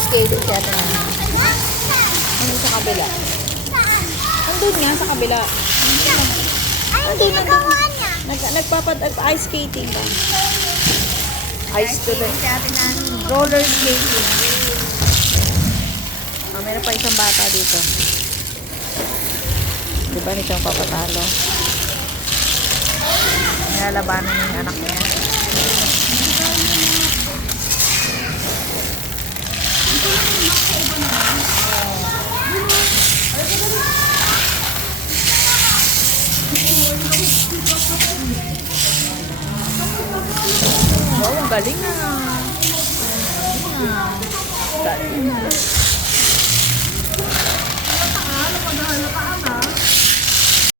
Ice skating siya ito na. Ano sa kabila? Andun nga sa kabila. Ay, hindi nagawa niya. Ice skating ba? Ice skating siya ito na. Roller skating. Oh, meron pa isang bata dito. Diba ni siyang papatalo? Nilalabanan niya yung anak niya. Wow, ang galing na. Galing na.